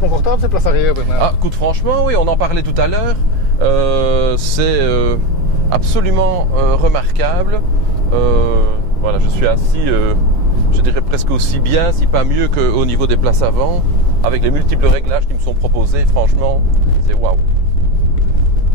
confortable ces places arrière, Bernard? Ah, écoute, franchement, oui, on en parlait tout à l'heure. C'est absolument remarquable. Voilà, je suis assis, je dirais presque aussi bien, si pas mieux qu'au niveau des places avant, avec les multiples réglages qui me sont proposés. Franchement, c'est waouh.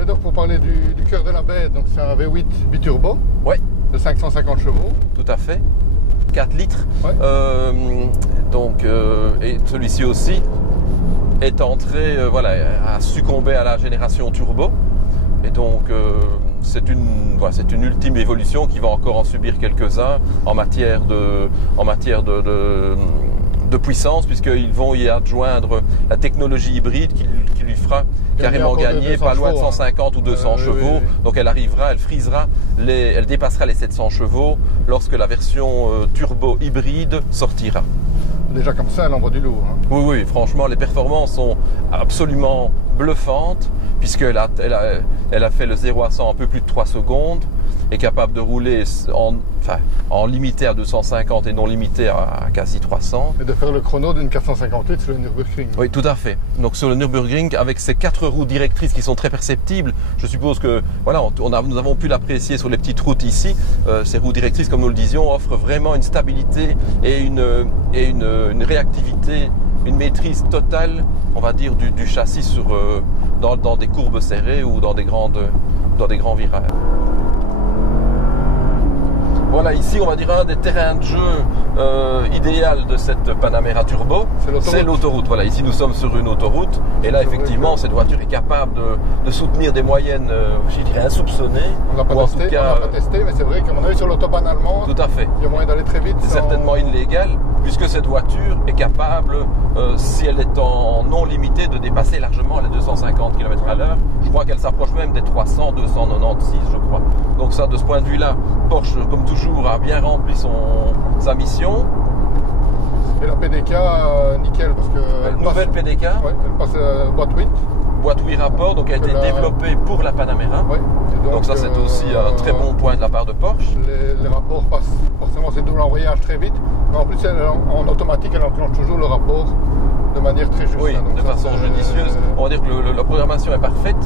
Et donc pour parler du cœur de la bête, donc c'est un V8 biturbo. Ouais. De 550 chevaux. Tout à fait. 4 litres. Ouais. Et celui-ci aussi est entré, a succombé à la génération turbo. Et donc, c'est une ultime évolution qui va encore en subir quelques-uns en matière de puissance, puisqu'ils vont y adjoindre la technologie hybride qui lui fera carrément gagner pas loin de 150 ou 200 chevaux. Oui. Donc elle frisera, elle dépassera les 700 chevaux lorsque la version turbo hybride sortira. Déjà comme ça, elle envoie du lourd. Hein. Oui, franchement, les performances sont absolument bluffantes, puisqu'elle a fait le 0 à 100 en peu plus de 3 secondes, est capable de rouler en limité à 250 et non limité à quasi 300. Et de faire le chrono d'une 458 sur le Nürburgring. Oui, tout à fait. Donc sur le Nürburgring, avec ces 4 roues directrices qui sont très perceptibles, je suppose que nous avons pu l'apprécier sur les petites routes ici. Ces roues directrices, comme nous le disions, offrent vraiment une stabilité et une réactivité, une maîtrise totale, on va dire, du châssis dans des courbes serrées ou dans des grands virages. Voilà, ici, on va dire un des terrains de jeu idéal de cette Panamera Turbo, c'est l'autoroute. Voilà, ici, nous sommes sur une autoroute. Et là, effectivement, cette voiture est capable de soutenir des moyennes, je dirais, insoupçonnées. On n'a pas testé, mais c'est vrai qu'à mon avis, sur l'autobahn allemande, tout à fait. Il y a moyen d'aller très vite. C'est certainement illégal, puisque cette voiture est capable, si elle est en non limité, de dépasser largement les 250 km/h. Je crois qu'elle s'approche même des 300, 296, je crois. Donc ça, de ce point de vue-là, Porsche, comme toujours, a bien rempli sa mission. Et la PDK, nickel, parce que... Nouvelle PDK. Ouais, elle passe boîte 8. Boîte 8 rapports, donc elle a été développée pour la Panamera. Ouais, donc ça, c'est aussi un très bon point de la part de Porsche. Les rapports passent, forcément, c'est double embrayage très vite. Mais en plus, en automatique, elle enclenche toujours le rapport de manière très juste. Oui, de façon judicieuse. On va dire que la programmation est parfaite.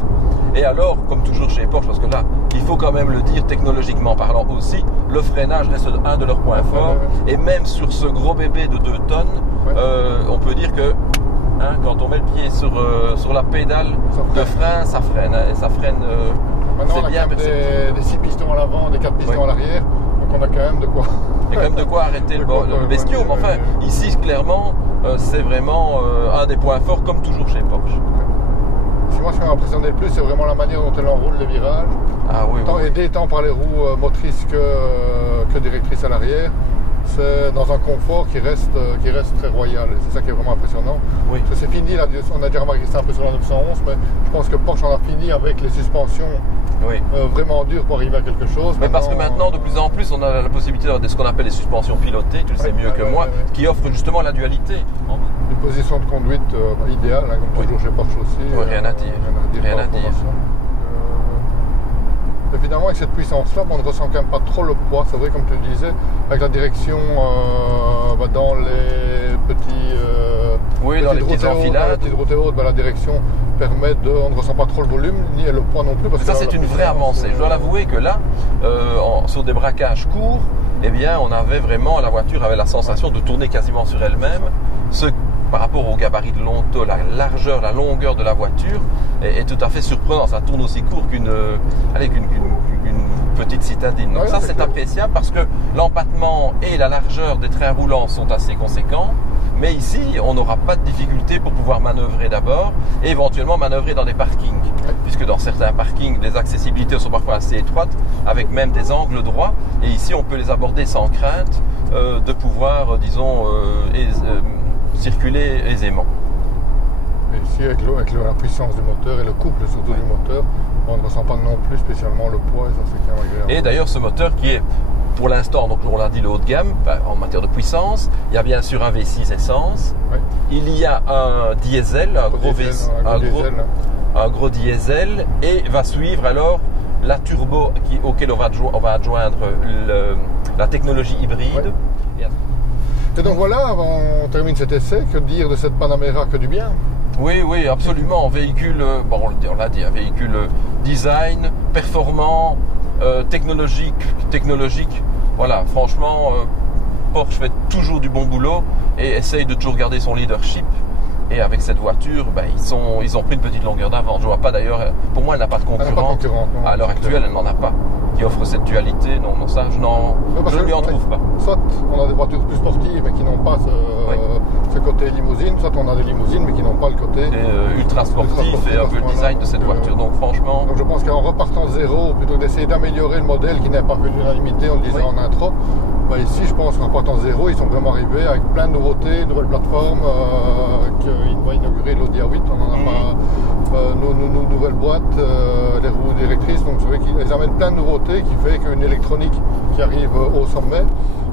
Et alors, comme toujours chez Porsche, parce que là, il faut quand même le dire, technologiquement parlant aussi, le freinage reste un de leurs points forts. Et même sur ce gros bébé de 2 tonnes, on peut dire que quand on met le pied sur la pédale de frein, ça freine. Et ça freine, c'est bien perceptible. Des 6 pistons à l'avant, des 4 pistons à l'arrière. Donc on a quand même de quoi. Il y a quand même de quoi arrêter le bestiau. Mais enfin, ici, clairement, c'est vraiment un des points forts, comme toujours chez Porsche. Moi, ce qui m'a impressionné le plus, c'est vraiment la manière dont elle enroule les virages. Ah oui, aidé tant par les roues motrices que directrices à l'arrière. C'est dans un confort qui reste très royal. C'est ça qui est vraiment impressionnant. Oui. Parce que c'est fini, là, on a déjà remarqué ça un peu sur la 911, mais je pense que Porsche en a fini avec les suspensions vraiment dures pour arriver à quelque chose. Mais parce que maintenant, de plus en plus, on a la possibilité d'avoir ce qu'on appelle les suspensions pilotées, tu le sais mieux que moi, qui offrent justement la dualité. Une position de conduite idéale, comme toujours chez Porsche aussi. Rien à dire. Rien à dire. Évidemment, avec cette puissance-là, on ne ressent quand même pas trop le poids. C'est vrai, comme tu le disais, avec la direction dans les petits... dans les petites enfilades. Les petites routes hautes, la direction permet on ne ressent pas trop le volume, ni le poids non plus. Parce ça, c'est une vraie avancée. Je dois l'avouer que là, sur des braquages courts, la voiture avait la sensation de tourner quasiment sur elle-même. Par rapport au gabarit de l'Onto, la largeur, la longueur de la voiture est tout à fait surprenant. Ça tourne aussi court qu'une petite citadine. Donc ça, c'est appréciable parce que l'empattement et la largeur des trains roulants sont assez conséquents. Mais ici, on n'aura pas de difficulté pour pouvoir manœuvrer d'abord et éventuellement manœuvrer dans des parkings. Puisque dans certains parkings, les accessibilités sont parfois assez étroites, avec même des angles droits. Et ici, on peut les aborder sans crainte de pouvoir, circuler aisément. Et ici, avec la puissance du moteur et le couple surtout du moteur, on ne ressent pas non plus spécialement le poids, et ça c'est quand même agréable. Et d'ailleurs, ce moteur qui est pour l'instant, donc on l'a dit, le haut de gamme en matière de puissance, il y a bien sûr un V6 essence, il y a un diesel, un gros diesel, et va suivre alors la turbo auquel on va adjoindre la technologie hybride. Et donc voilà, on termine cet essai. Que dire de cette Panamera que du bien? Oui, oui, absolument. Véhicule, bon, on l'a dit, un véhicule design, performant, technologique. Voilà, franchement, Porsche fait toujours du bon boulot et essaye de toujours garder son leadership. Et avec cette voiture, ben, ils ont pris une petite longueur d'avance. Je ne vois pas d'ailleurs, pour moi, elle n'a pas de concurrente. À l'heure actuelle, elle n'en a pas. Qui offre cette dualité, non, ça, je ne lui en trouve pas. Soit on a des voitures plus sportives mais qui n'ont pas ce côté limousine, soit on a des limousines mais qui n'ont pas le côté ultra sportif et un peu le design de cette voiture. Donc franchement... Donc je pense qu'en repartant de zéro, plutôt que d'essayer d'améliorer le modèle qui n'a pas fait l'unanimité, on le disait en intro, bah ici je pense qu'en repartant de zéro, ils sont vraiment arrivés avec plein de nouveautés, de nouvelles plateformes, qu'ils vont inaugurer l'Audi A8, on en a pas, nos nouvelles boîtes, les roues directrices, donc c'est vrai qu'ils amènent plein de nouveautés qui fait qu'une électronique qui arrive au sommet,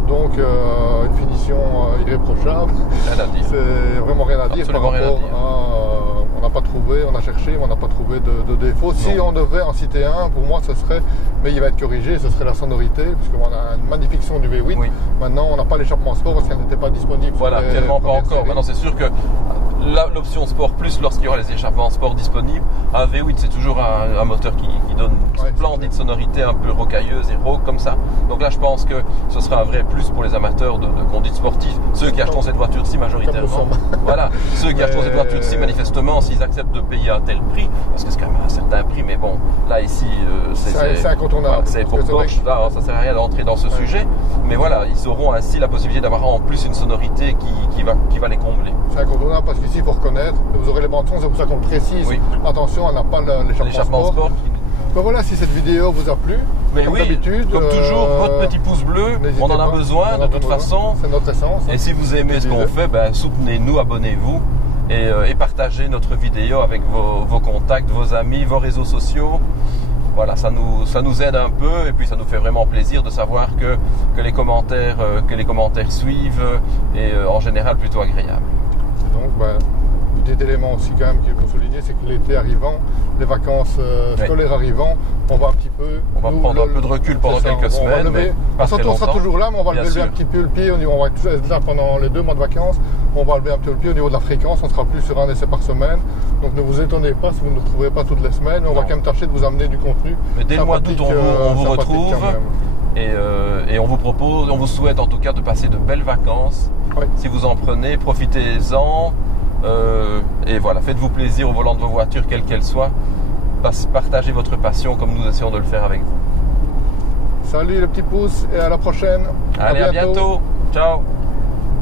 donc une finition irréprochable. C'est vraiment rien à dire par rapport à... on n'a pas trouvé, on a cherché, mais on n'a pas trouvé de défaut. Si on devait en citer un, pour moi ce serait, mais il va être corrigé, ce serait la sonorité, puisqu'on a une magnifique son du V8. Oui. Maintenant on n'a pas l'échappement sport parce qu'elle n'était pas disponible. Voilà, tellement pas encore. Séries. Maintenant c'est sûr que l'option sport plus lorsqu'il y aura les échappements sport disponibles, un V8 c'est toujours un moteur qui donne une splendide sonorité un peu rocailleuse et rauque comme ça. Donc là je pense que ce sera un vrai plus pour les amateurs de conduite sportive. Ceux qui achètent cette voiture-ci majoritairement. Voilà, ceux qui achètent cette voiture-ci manifestement s'ils acceptent de payer un tel prix, parce que c'est quand même un certain prix, mais bon, là ici c'est incontournable. Voilà, c'est pour Porsche, là ça sert à rien d'entrer dans ce sujet, mais voilà, ils auront ainsi la possibilité d'avoir en plus une sonorité qui va les combler. C'est incontournable parce qu'ici il faut reconnaître, vous aurez les bandes son, c'est pour ça qu'on précise, attention, elle n'a pas l'échappement sport. Ben voilà, si cette vidéo vous a plu, mais comme d'habitude, comme toujours, votre petit pouce bleu, on en a besoin de toute façon. C'est notre essence. Et si vous aimez ce qu'on fait, ben, soutenez-nous, abonnez-vous et partagez notre vidéo avec vos contacts, vos amis, vos réseaux sociaux. Voilà, ça nous aide un peu et puis ça nous fait vraiment plaisir de savoir que les commentaires suivent et en général plutôt agréables. Donc, petit élément aussi quand même qu'il faut souligner, c'est que l'été arrivant, les vacances scolaires arrivant, on va un petit peu... On va prendre un peu de recul pendant quelques semaines, mais on sera toujours là, mais on va lever un petit peu le pied, on va être là pendant les 2 mois de vacances, on va lever un petit peu le pied au niveau de la fréquence, on sera plus sur un essai par semaine, donc ne vous étonnez pas si vous ne nous retrouverez pas toutes les semaines, on va quand même tâcher de vous amener du contenu. Mais dès le mois d'août, on vous retrouve et on vous souhaite en tout cas de passer de belles vacances. Si vous en prenez, profitez-en. Et voilà, faites-vous plaisir au volant de vos voitures, quelle qu'elle soit. Partagez votre passion comme nous essayons de le faire avec vous. Salut les petits pouces et à la prochaine. Allez, à bientôt. Ciao.